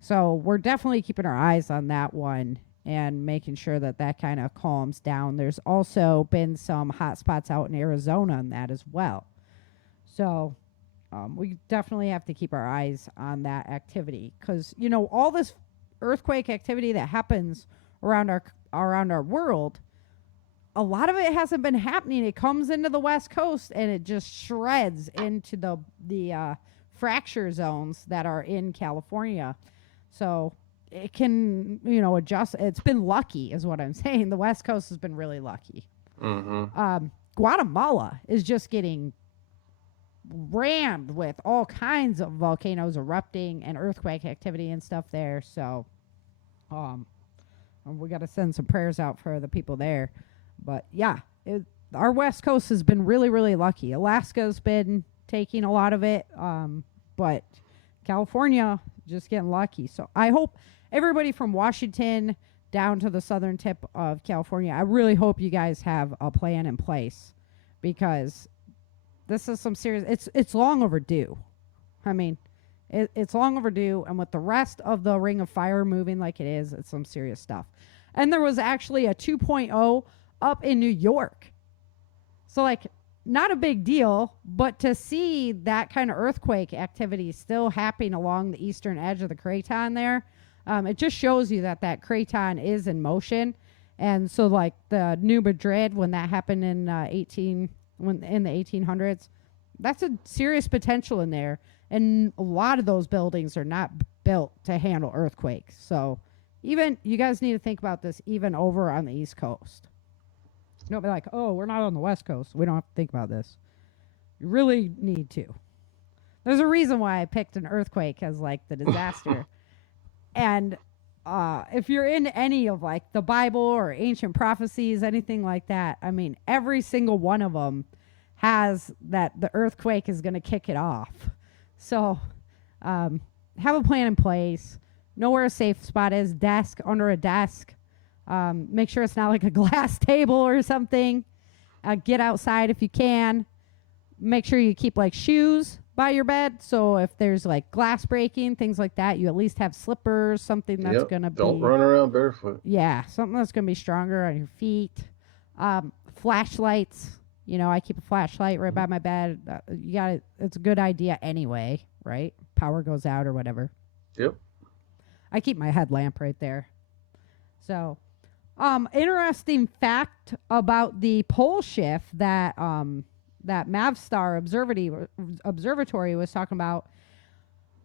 So we're definitely keeping our eyes on that one and making sure that that kind of calms down. There's also been some hot spots out in Arizona on that as well. So we definitely have to keep our eyes on that activity because, all this earthquake activity that happens around our world, a lot of it hasn't been happening. It comes into the West Coast and it just shreds into the fracture zones that are in California. So it can, adjust. It's been lucky is what I'm saying. The West Coast has been really lucky. Guatemala is just getting rammed with all kinds of volcanoes erupting and earthquake activity and stuff there. So we got to send some prayers out for the people there. But yeah, our West Coast has been really, really lucky. Alaska's been taking a lot of it, but California just getting lucky. So I hope everybody from Washington down to the southern tip of California, I really hope you guys have a plan in place because this is some serious, it's long overdue. I mean, it's long overdue. And with the rest of the Ring of Fire moving like it is, it's some serious stuff. And there was actually a 2.0 up in New York. So like not a big deal, but to see that kind of earthquake activity still happening along the eastern edge of the craton there, it just shows you that craton is in motion. And so like the New Madrid, when that happened in in the 1800s, that's a serious potential in there. And a lot of those buildings are not built to handle earthquakes. So even you guys need to think about this even over on the East Coast. Don't be like, oh, we're not on the West Coast. We don't have to think about this. You really need to. There's a reason why I picked an earthquake as like the disaster. And if you're in any of like the Bible or ancient prophecies, anything like that, I mean, every single one of them has that the earthquake is going to kick it off. So have a plan in place. Know where a safe spot is. Desk, under a desk. Make sure it's not like a glass table or something. Get outside if you can. Make sure you keep like shoes by your bed. So if there's like glass breaking, things like that, you at least have slippers, something that's going to be... Don't run around barefoot. Yeah, something that's going to be stronger on your feet. Flashlights. You know, I keep a flashlight right by my bed. It's a good idea anyway, right? Power goes out or whatever. Yep. I keep my headlamp right there. So, interesting fact about the pole shift that that Mavstar Observatory was talking about.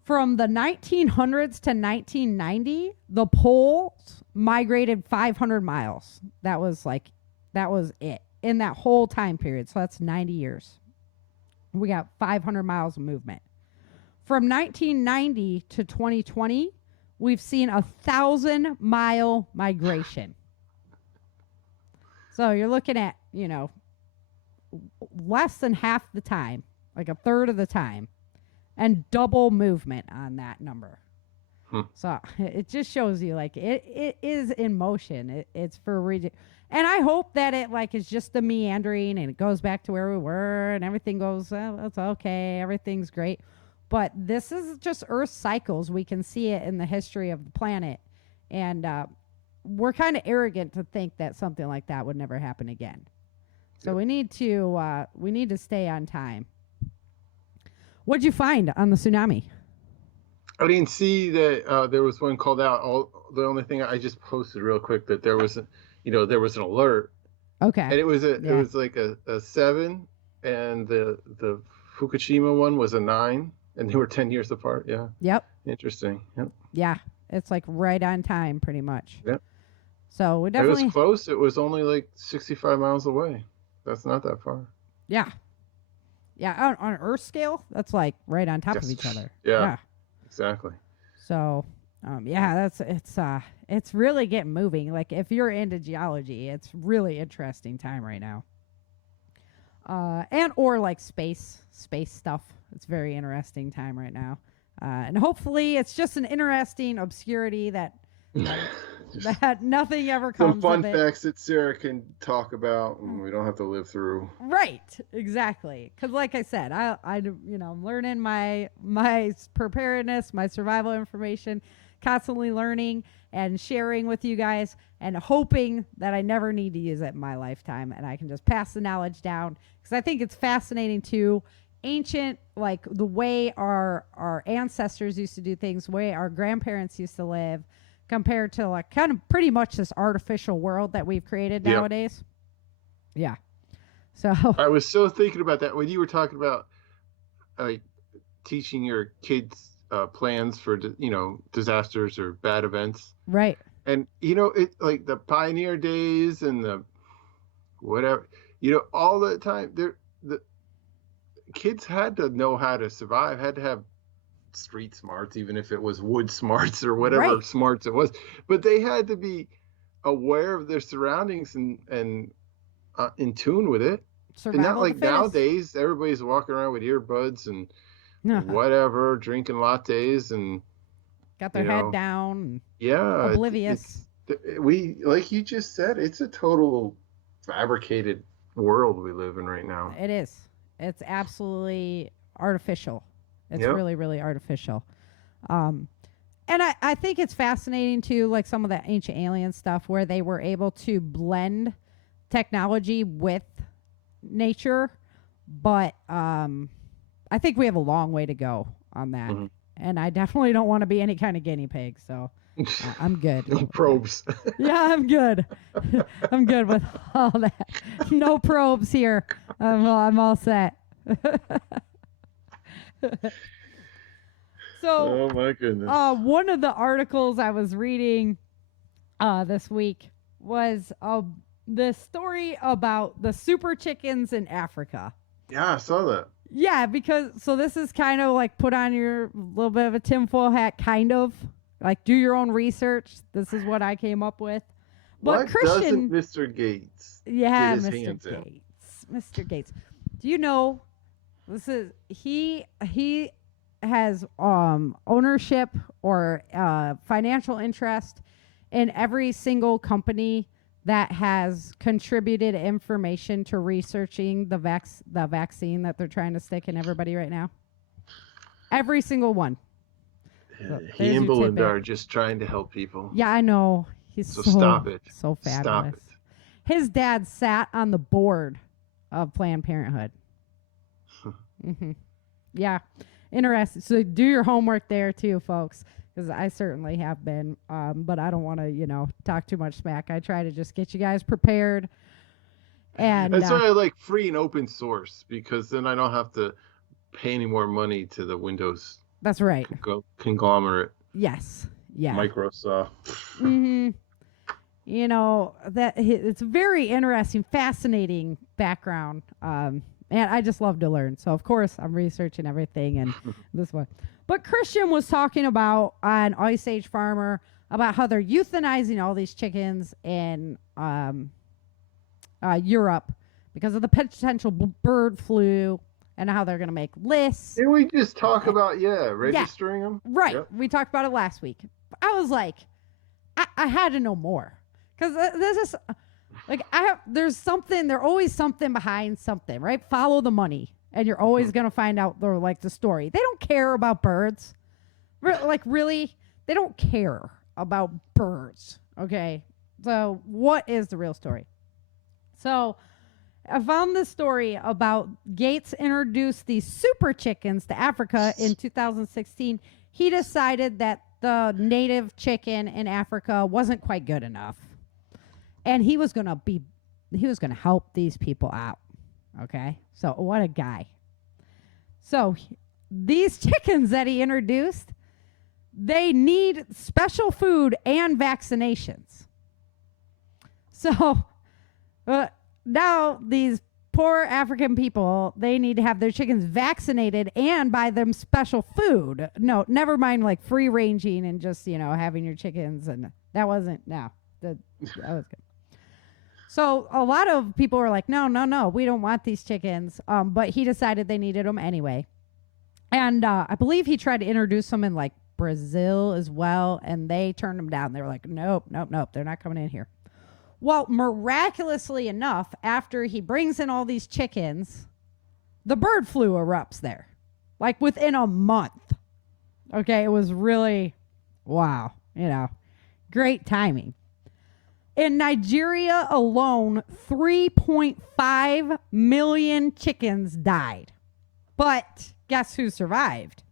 From the 1900s to 1990, the poles migrated 500 miles. That was it in that whole time period. So that's 90 years. We got 500 miles of movement. From 1990 to 2020, we've seen 1,000-mile migration. So you're looking at, you know, less than half the time, like a third of the time, and double movement on that number. So it just shows you, like, it is in motion. It's for a reason. And I hope that it, like, is just the meandering and it goes back to where we were and everything goes, well, that's okay, everything's great. But this is just Earth cycles. We can see it in the history of the planet. And we're kind of arrogant to think that something like that would never happen again. So we need to stay on time. What'd you find on the tsunami? I didn't see that there was one called out. The only thing I just posted real quick that there was, there was an alert. Okay. And it was like a 7, and the Fukushima one was a 9, and they were 10 years apart. Yeah. Yep. Interesting. Yep. Yeah, it's like right on time, pretty much. Yep. So we definitely. It was close. It was only like 65 miles away. That's not that far. Yeah. Yeah, on Earth scale, that's like right on top of each other. Yeah. Exactly. So, it's really getting moving. Like, if you're into geology, it's really interesting time right now. Or like space stuff. It's very interesting time right now. And hopefully it's just an interesting obscurity that that nothing ever comes Some fun of it. facts that Sarah can talk about and we don't have to live through. Right, exactly. Because like I said, I'm learning my preparedness, my survival information, constantly learning and sharing with you guys, and hoping that I never need to use it in my lifetime, and I can just pass the knowledge down. Because I think it's fascinating too. Ancient, like the way our ancestors used to do things, the way our grandparents used to live, compared to like kind of pretty much this artificial world that we've created nowadays. Yeah. So I was so thinking about that when you were talking about like teaching your kids plans for disasters or bad events. Right. And it like the pioneer days and the whatever, all the time the kids had to know how to survive, had to have street smarts, even if it was wood smarts or whatever smarts it was, but they had to be aware of their surroundings and in tune with it. Survival, and not like nowadays everybody's walking around with earbuds and whatever, drinking lattes and got their head down, yeah, oblivious. We, like you just said, it's a total fabricated world we live in right now. It is. It's absolutely artificial. It's really, really artificial. And I think it's fascinating too, like some of the ancient alien stuff where they were able to blend technology with nature. But I think we have a long way to go on that. Mm-hmm. And I definitely don't want to be any kind of guinea pig. So I'm good. No probes. Yeah, I'm good. I'm good with all that. No probes here. I'm all set. So, oh my goodness. One of the articles I was reading this week was the story about the super chickens in Africa. Yeah, I saw that. Yeah, because this is kind of like put on your little bit of a tinfoil hat, kind of like do your own research. This is what I came up with. But what Christian, doesn't Mr. Gates? Yeah, get his Mr. hands Gates. In? Mr. Gates. Do you know this is he has ownership or financial interest in every single company that has contributed information to researching the vaccine that they're trying to stick in everybody right now. Every single one. So, he and Belinda are just trying to help people. Yeah, I know. He's so stop it. So fabulous. Stop it. his dad sat on the board of Planned Parenthood. Yeah, interesting. So do your homework there too, folks, because I certainly have been. But I don't want to, talk too much smack. I try to just get you guys prepared. And that's why I like free and open source, because then I don't have to pay any more money to the Windows. That's right. Conglomerate. Yes. Yeah. Microsoft. That it's a very interesting, fascinating background. And I just love to learn. So of course I'm researching everything and this one. But Christian was talking about on Ice Age Farmer about how they're euthanizing all these chickens in Europe because of the potential bird flu, and how they're going to make lists. Didn't we just talk about registering them? Right. Yep. We talked about it last week. I was like, I had to know more, because this is like there's always something behind something, right? Follow the money, and you're always going to find out the story. They don't care about birds, really. They don't care about birds. Okay, so what is the real story? So I found this story about Gates introduced these super chickens to Africa in 2016. He decided that the native chicken in Africa wasn't quite good enough, and he was going to help these people out. Okay, so what a guy. So these chickens that he introduced, they need special food and vaccinations. So now these poor African people, they need to have their chickens vaccinated and buy them special food. No, never mind free ranging and just, having your chickens. And that was good. So a lot of people were like, no, we don't want these chickens. But he decided they needed them anyway. And I believe he tried to introduce them in Brazil as well. And they turned them down. They were like, nope. They're not coming in here. Well, miraculously enough, after he brings in all these chickens, the bird flu erupts there, within a month. Okay, it was really, wow, great timing. In Nigeria alone, 3.5 million chickens died. But guess who survived?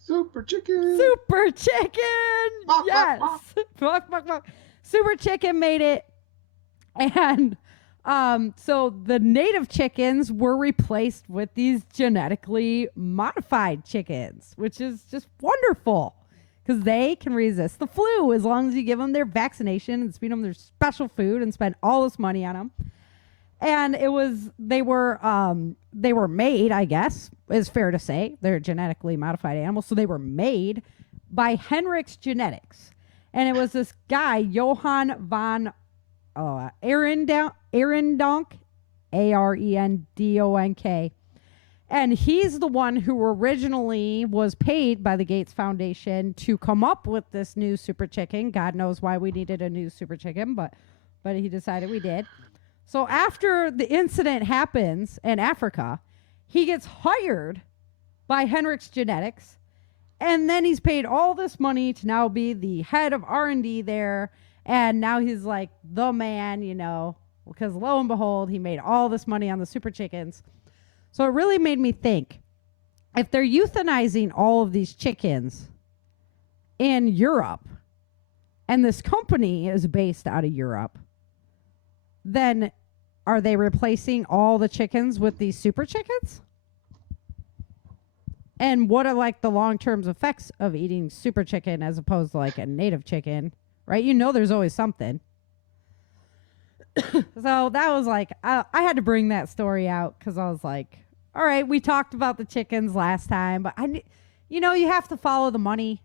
Super chicken. Super chicken! Yes! Super chicken made it. And so the native chickens were replaced with these genetically modified chickens, which is just wonderful because they can resist the flu as long as you give them their vaccination and feed them their special food and spend all this money on them. And they were made, I guess, is fair to say. They're genetically modified animals. So they were made by Henrik's Genetics. And it was this guy, Johan van Arendonk, Arendonk. And he's the one who originally was paid by the Gates Foundation to come up with this new super chicken. God knows why we needed a new super chicken, but he decided we did. So after the incident happens in Africa, he gets hired by Henrik's Genetics. And then he's paid all this money to now be the head of R&D there. And now he's the man, because lo and behold, he made all this money on the super chickens. So it really made me think, if they're euthanizing all of these chickens in Europe, and this company is based out of Europe, then are they replacing all the chickens with these super chickens? And what are the long-term effects of eating super chicken as opposed to a native chicken, right? There's always something. So that was I had to bring that story out because I was all right, we talked about the chickens last time, but you have to follow the money.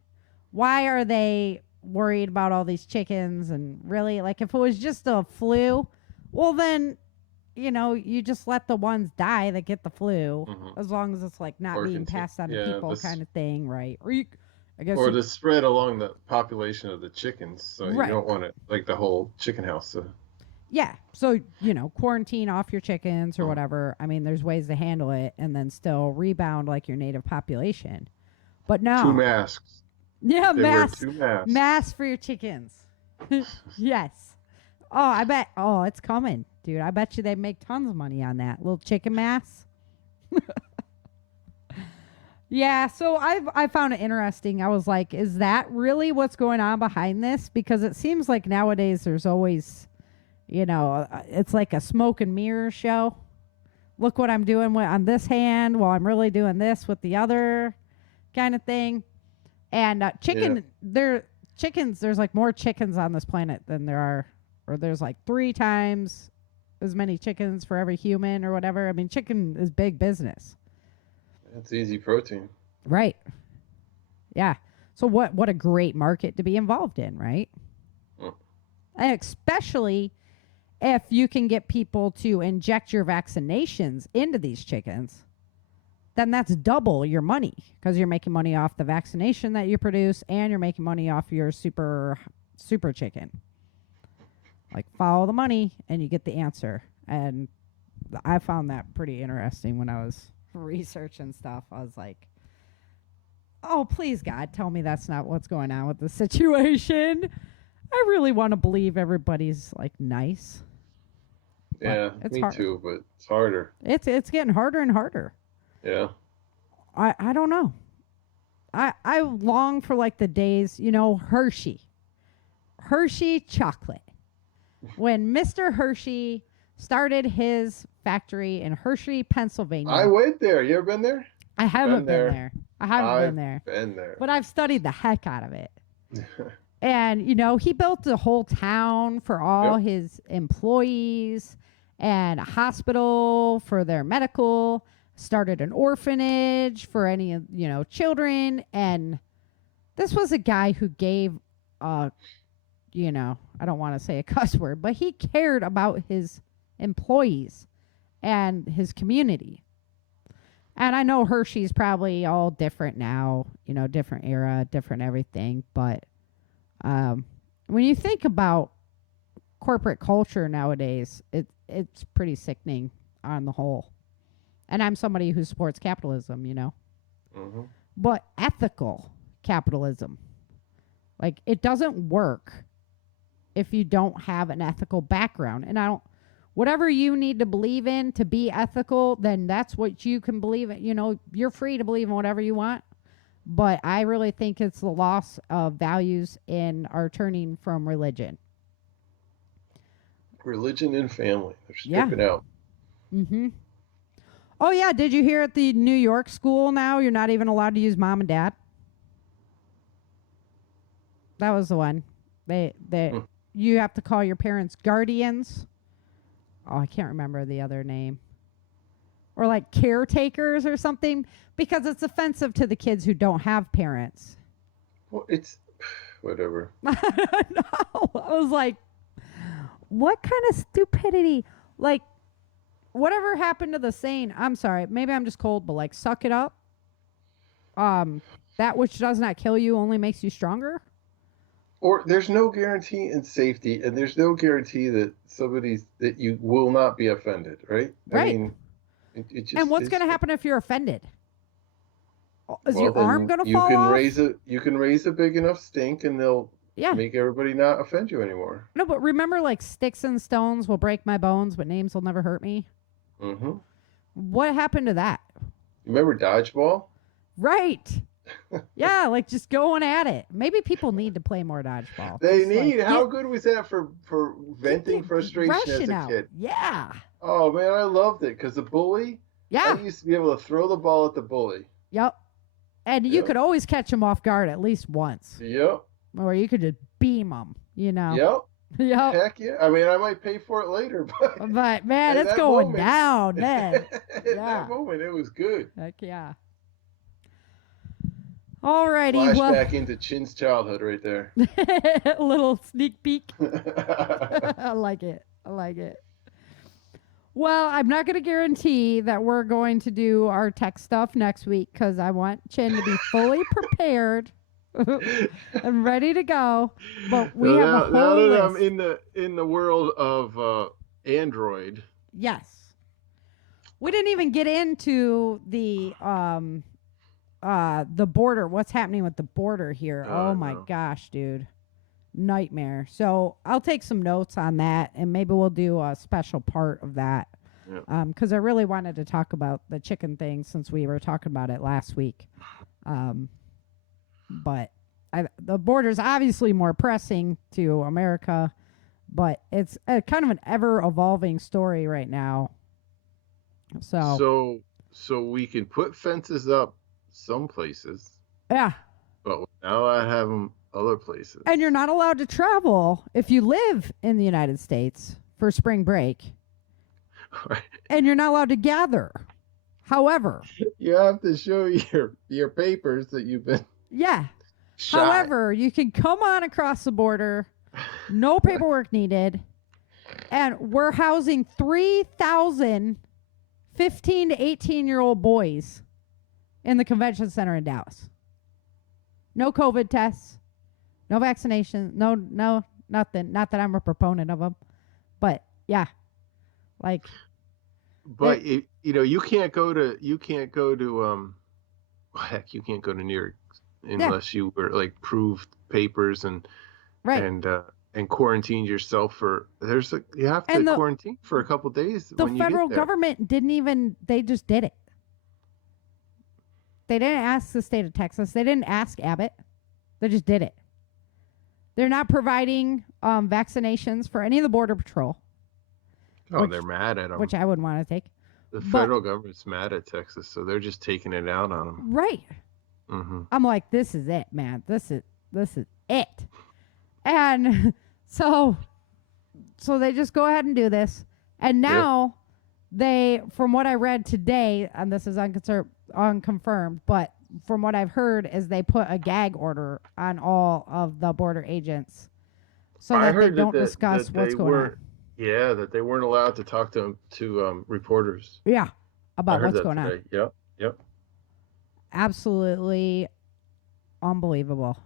Why are they worried about all these chickens? And really, if it was just a flu, well then, you just let the ones die that get the flu, as long as it's not being passed on to people, kind of thing, right? Or the spread along the population of the chickens, so you don't want it the whole chicken house. Yeah, so quarantine off your chickens or whatever. I mean, there's ways to handle it and then still rebound your native population. But no, 2 masks. Yeah, masks for your chickens. Yes. I bet. Oh, it's coming, dude. I bet you they make tons of money on that little chicken mass. Yeah, so I found it interesting. I was like, is that really what's going on behind this? Because it seems like nowadays there's always, it's like a smoke and mirror show. Look what I'm doing on this hand while I'm really doing this with the other kind of thing. And chickens, there's like more chickens on this planet than there are, or there's like 3 times as many chickens for every human or whatever. I mean, chicken is big business. It's easy protein. Right. Yeah. So what a great market to be involved in, right? And especially if you can get people to inject your vaccinations into these chickens, then that's double your money because you're making money off the vaccination that you produce and you're making money off your super chicken. Like, follow the money and you get the answer. And I found that pretty interesting when I was researching stuff. I was like, oh, please, God, tell me that's not what's going on with the situation. I really want to believe everybody's like nice. Yeah, me too, but it's harder. It's getting harder and harder. Yeah. I don't know. I long for like the days, Hershey chocolate. When Mr. Hershey started his factory in Hershey, Pennsylvania. I went there. You ever been there? I haven't been there. I haven't been there. But I've studied the heck out of it. And, he built a whole town for all his employees and a hospital for their medical, started an orphanage for any, children. And this was a guy who gave, I don't want to say a cuss word, but he cared about his employees and his community. And I know Hershey's probably all different now, different era, different everything. But when you think about corporate culture nowadays, it's pretty sickening on the whole. And I'm somebody who supports capitalism, Mm-hmm. But ethical capitalism, like, it doesn't work if you don't have an ethical background. And whatever you need to believe in to be ethical, then that's what you can believe in. You're free to believe in whatever you want. But I really think it's the loss of values in our turning from religion. Religion and family. They're stripping out. Mm-hmm. Oh, yeah. Did you hear at the New York school now you're not even allowed to use mom and dad? That was the one. You have to call your parents guardians. Oh, I can't remember the other name. Or like caretakers or something, because it's offensive to the kids who don't have parents. Well, it's whatever. No, I was like, what kind of stupidity? Like, whatever happened to the saying, I'm sorry, maybe I'm just cold, but like, suck it up. That which does not kill you only makes you stronger. Or there's no guarantee in safety, and there's no guarantee that that you will not be offended, right? Right. I mean, it just, and what's going to happen if you're offended? Is your arm going to fall off? You can raise a big enough stink, and they'll make everybody not offend you anymore. No, but remember, like, sticks and stones will break my bones, but names will never hurt me. Mm-hmm. What happened to that? Remember dodgeball? Right. Yeah, like just going at it. Maybe people need to play more dodgeball. They need. Like, how good was that for venting frustration as a kid? Yeah. Oh man, I loved it because the bully. Yeah. I used to be able to throw the ball at the bully. Yep. And you could always catch him off guard at least once. Yep. Or you could just beam him. Yep. Yep. Heck yeah. I mean, I might pay for it later, but man, it's going down, man. In that moment, it was good. Heck yeah. Alrighty. Flashback into Chin's childhood right there. A little sneak peek. I like it. Well, I'm not going to guarantee that we're going to do our tech stuff next week because I want Chin to be fully prepared and ready to go. But we have a whole now that list. I'm in the world of Android. Yes. We didn't even get into the border. What's happening with the border here? Oh my gosh, dude. nightmare. So I'll take some notes on that, and maybe we'll do a special part of that. Yeah. Because I really wanted to talk about the chicken thing since we were talking about it last week. But the border's obviously more pressing to America, but it's a kind of an ever-evolving story right now. So we can put fences up some places. Yeah. But now I have them other places. And you're not allowed to travel if you live in the United States for spring break. Right. And you're not allowed to gather. However, you have to show your papers that you've been shot. However, you can come on across the border, no paperwork needed, and we're housing 3,000 15 to 18-year-old boys in the convention center in Dallas. No COVID tests, no vaccination, no nothing. Not that I'm a proponent of them, but yeah, like. But you can't go to heck, you can't go to New York unless you were like proved papers and quarantined yourself for. You have to quarantine for a couple days. The federal government they just did it. They didn't ask the state of Texas. They didn't ask Abbott. They just did it. They're not providing vaccinations for any of the Border Patrol. Oh, they're mad at them. Which I wouldn't want to take. The federal government's mad at Texas, so they're just taking it out on them. Right. Mm-hmm. I'm like, this is it, man. This is it. And so they just go ahead and do this. And now they, from what I read today, and this is unconfirmed, but from what I've heard is they put a gag order on all of the border agents so that they don't discuss what's going on. Yeah, that they weren't allowed to talk to reporters. Yeah, about what's going on. Yep. Absolutely unbelievable.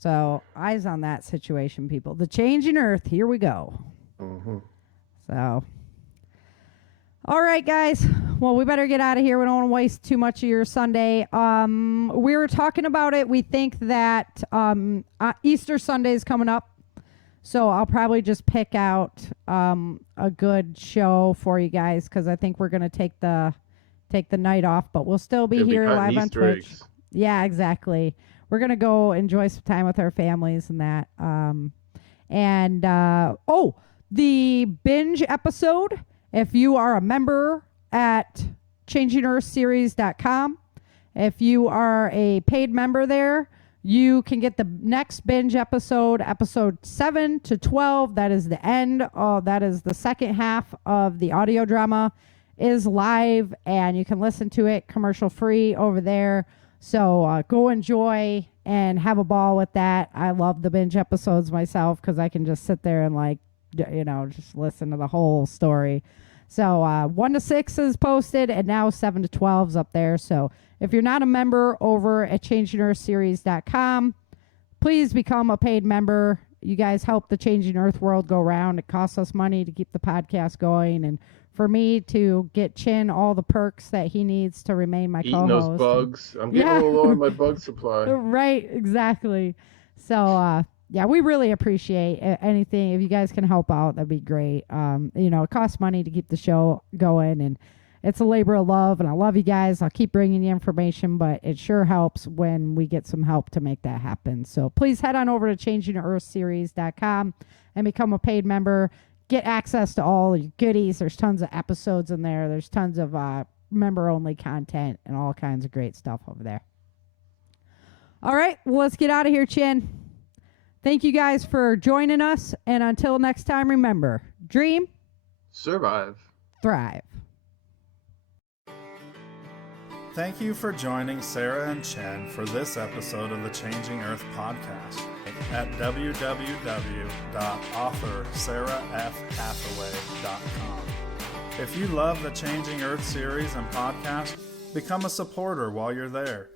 So, eyes on that situation, people. The changing earth, here we go. Mm-hmm. So, all right, guys. Well, we better get out of here. We don't want to waste too much of your Sunday. We were talking about it. We think that Easter Sunday is coming up. So I'll probably just pick out a good show for you guys because I think we're going to take the night off, but we'll still be here live on Twitch. Eggs. Yeah, exactly. We're going to go enjoy some time with our families and that. The binge episode, if you are a member at changingearthseries.com, if you are a paid member there, you can get the next binge episode 7 to 12. That is the end. That is the second half of the audio drama is live, and you can listen to it commercial free over there. So go enjoy and have a ball with that. I love the binge episodes myself because I can just sit there and just listen to the whole story. So 1 to 6 is posted, and now 7 to 12 is up there. So if you're not a member over at changingearthseries.com, please become a paid member. You guys help the Changing Earth world go round. It costs us money to keep the podcast going, and for me to get Chin all the perks that he needs to remain my co-host. Eating those bugs. I'm getting a little low on my bug supply. Right, exactly. So, we really appreciate anything. If you guys can help out, that'd be great. It costs money to keep the show going, and it's a labor of love, and I love you guys. I'll keep bringing you information, but it sure helps when we get some help to make that happen. So please head on over to changingearthseries.com and become a paid member. Get access to all your goodies. There's tons of episodes in there. There's tons of member-only content and all kinds of great stuff over there. All right, well, let's get out of here, Chin. Thank you guys for joining us, and until next time, remember, dream, survive, thrive. Thank you for joining Sarah and Chen for this episode of the Changing Earth podcast at www.authorSarahFHathaway.com. If you love the Changing Earth series and podcast, become a supporter while you're there.